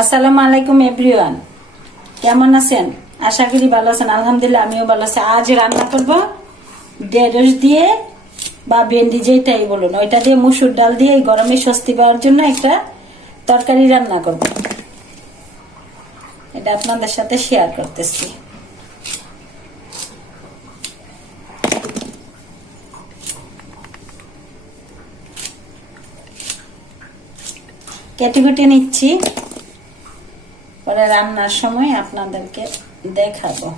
আসসালামু আলাইকুম এভরিওয়ান, কেমন আছেন? আশা করি ভালো আছেন। আলহামদুলিল্লাহ আমিও ভালো আছি। আজ রান্না করব ঢেঁড়স দিয়ে বা ভেন্ডি যেটাই বলুন ওইটা দিয়ে, মুসুর ডাল দিয়ে এই গরমে স্বস্তি পাওয়ার জন্য একটা তরকারি রান্না করব। এটা আপনাদের সাথে শেয়ার করতেছি। কেটে কুটে নিচ্ছি, পরে রান্নার সময় আপনাদেরকে দেখাবো।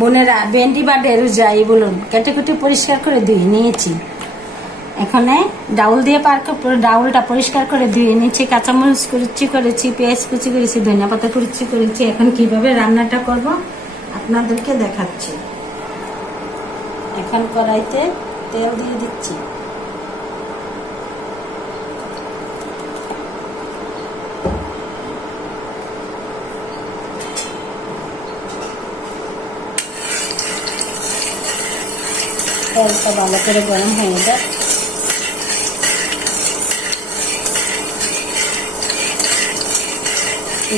বোনেরা, ভেন্ডি বা ঢেঁড়স যাই বলুন কেটে কুটে পরিষ্কার করে ধুয়ে নিয়েছি। এখানে ডাউল দিয়ে ডাউলটা পরিষ্কার করে ধুয়ে নিয়েছি, কাঁচামরিচ কুচি করেছি, পেঁয়াজ কুচি করেছি, ধনিয়া পাতা কুচি করেছি। এখন কিভাবে রান্নাটা করব আপনাদেরকে দেখাচ্ছি। এখন কড়াইতে তেল দিয়ে দিচ্ছি। তেলটা ভালো করে গরম হয়ে যায়।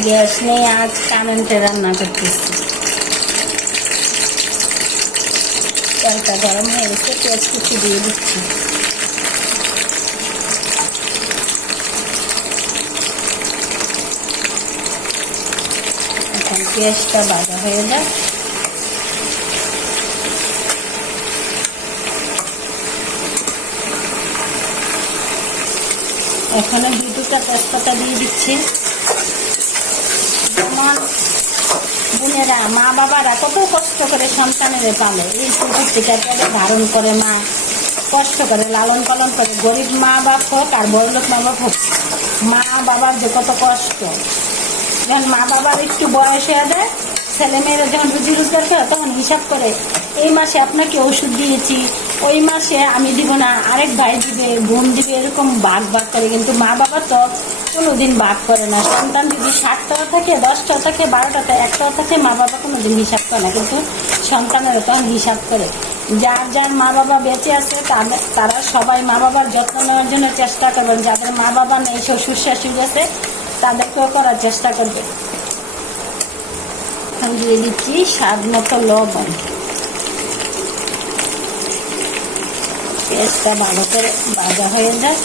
গ্যাস নেই, আজ কারেন্টে রান্না করতেছি। তেলটা গরম হয়ে গেছে, পেঁয়াজ কুচি দিয়ে দিচ্ছি। এখন পেঁয়াজটা ভাজা হয়ে যায়। এখানে দুটা তেজপাতা দিয়ে দিচ্ছি। যেমন বোনেরা, মা বাবারা কত কষ্ট করে সন্তানের পালে, এই পুষ্টিকাটাকে ধারণ করে, মা কষ্ট করে লালন পালন করে। গরিব মা বাপ হোক আর বড়লোক মা বাপ হোক, মা বাবার যে কত কষ্ট। যখন মা বাবার একটু বয়স হয়ে যায়, ছেলে মেয়েরা যখন রুজি রোজগার করে, তখন হিসাব করে এই মাসে আপনাকে ওষুধ দিয়েছি, ওই মাসে আমি দিব না, আরেক ভাই দিবে, বোন দিবে, এরকম ভাগ করে। কিন্তু মা বাবা তো কোনোদিন ভাগ করে না। সন্তান যদি 60টা থাকে, 10টা থাকে, 12টা থাকে, 1টা থাকে, মা বাবা কোনোদিন হিসাব করে না। কিন্তু সন্তানেরা তখন হিসাব করে। যার যার মা বাবা বেঁচে আছে তারা সবাই মা বাবার যত্ন নেওয়ার জন্য চেষ্টা করবেন। যাদের মা বাবা নেই, শ্বশুর শাশুড়ি আছে, তাদেরকেও করার চেষ্টা করবে। এখন দিয়ে দিচ্ছি স্বাদ মতো লবণ। পেঁয়াজটা ভালো করে ভাজা হয়ে যায়।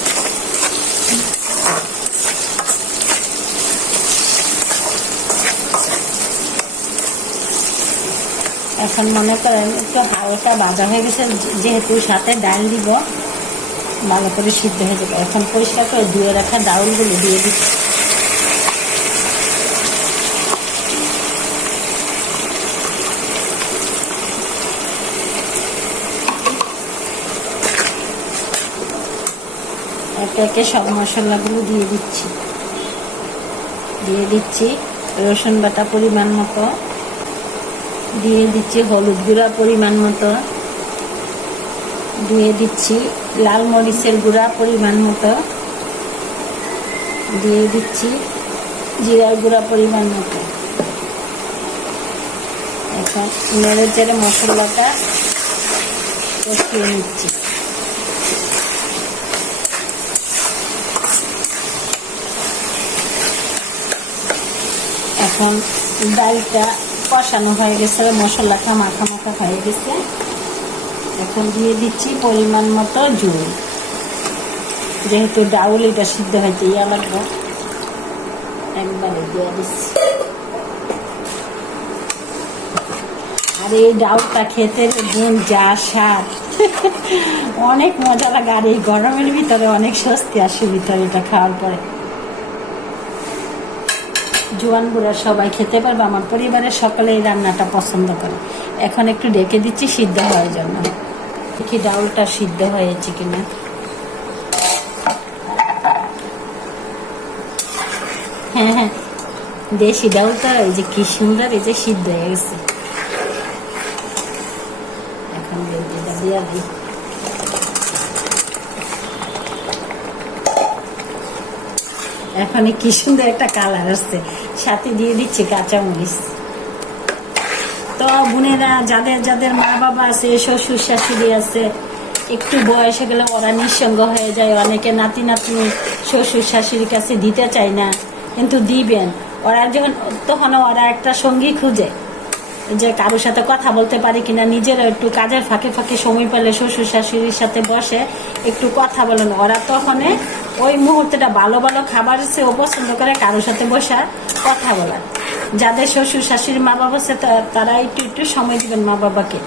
এখন মনে করেন একটু হালকা ভাজা হয়ে গেছে, যেহেতু সাথে ডাল দিব, ভালো করে সিদ্ধ হয়ে যাবে। এখন পরিষ্কার করে ধুয়ে রাখা ডাউলগুলো দিয়ে দিচ্ছি। একে একে সব মশলাগুলো দিয়ে দিচ্ছি। দিয়ে দিচ্ছি রসুন বাটা পরিমাণ মতো, দিয়ে দিচ্ছি হলুদ গুঁড়া পরিমাণ মতো, দিয়ে দিচ্ছি লাল মরিচের গুঁড়া পরিমাণ মতো, দিয়ে দিচ্ছি জিরার গুঁড়া পরিমাণ মতো। এখন নেড়ে চেড়ে মশলাটা কষিয়ে নিচ্ছি। এখন ডালটা কষানো হয়ে গেছে, মশলাটা মাখা মাখা হয়ে গেছে। এখন দিয়ে দিচ্ছি পরিমাণ মতো ঝোল। যেহেতু ডাউল এটা সিদ্ধ হইতে লাগবে, একবারে দিয়ে দিচ্ছি। আর এই ডাউলটা খেতে দিন যা স্বাদ, অনেক মজা লাগে। আর এই গরমের ভিতরে অনেক স্বস্তি আসে ভিতরে এটা খাওয়ার পরে। জোয়ান বুড়া সবাই খেতে পারবে। আমার পরিবারের সকলে এই রান্নাটা পছন্দ করে। এখন একটু ঢেকে দিচ্ছি সিদ্ধ হওয়ার জন্য। দেখি ডাউলটা সিদ্ধ হয়েছে কিনা। হ্যাঁ হ্যাঁ, দেশি ডাউলটা এই যে কি সুন্দর, এই যে সিদ্ধ হয়ে গেছে। এখন দিয়ে দিই। এখন কি সুন্দর একটা কালার আসছে। সাথে দিয়ে দিচ্ছি কাঁচামরিচ। তো তো বোনেরা যাদের যাদের মা বাবা আছে, শ্বশুর শাশুড়ি আছে, একটু বয়স হয়ে গেলে ওরা নিঃসঙ্গ হয়ে যায়। অনেকে নাতি নাতনি শ্বশুর শাশুড়ির কাছে দিতে চায় না, কিন্তু দিবেন। ওরা তখন ওরা একটা সঙ্গী খুঁজে, যে কারোর সাথে কথা বলতে পারি কিনা, নিজেরও একটু কাজের ফাঁকে ফাঁকে সময় পেলে শ্বশুর শাশুড়ির সাথে বসে একটু কথা বলেন। ওরা তখন ওই মুহূর্তটা ভালো ভালো খাবার সেও পছন্দ করে কারোর সাথে বসা কথা বলার। যাদের শ্বশুর শাশুড়ি মা বাবা আছে তারা একটু একটু সময় দিবেন মা বাবাকে।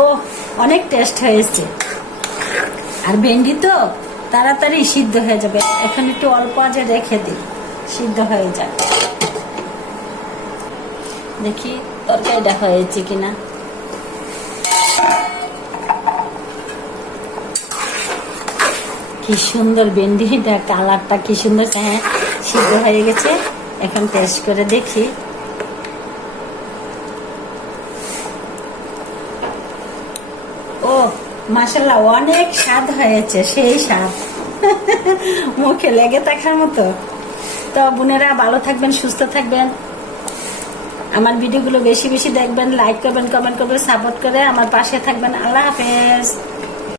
ও অনেক টেস্ট হয়েছে। আর ভেন্ডি তো তাড়াতাড়ি সিদ্ধ হয়ে যাবে, এখন একটু অল্প আজে রেখে দিই, সিদ্ধ হয়ে যায়। দেখি তরকারিটা হয়েছে কিনা। কি সুন্দর ভেন্ডিটা, কালারটা কি সুন্দর। হ্যাঁ সিদ্ধ হয়ে গেছে, এখন টেস্ট করে দেখি। ও মাশাআল্লাহ, অনেক স্বাদ হয়েছে, সেই স্বাদ মুখে লেগে থাকার মতো। তো বোনেরা ভালো থাকবেন, সুস্থ থাকবেন, আমার ভিডিওগুলো বেশি বেশি দেখবেন, লাইক করবেন, কমেন্ট করবেন, সাপোর্ট করে আমার পাশে থাকবেন। আল্লাহ হাফেজ।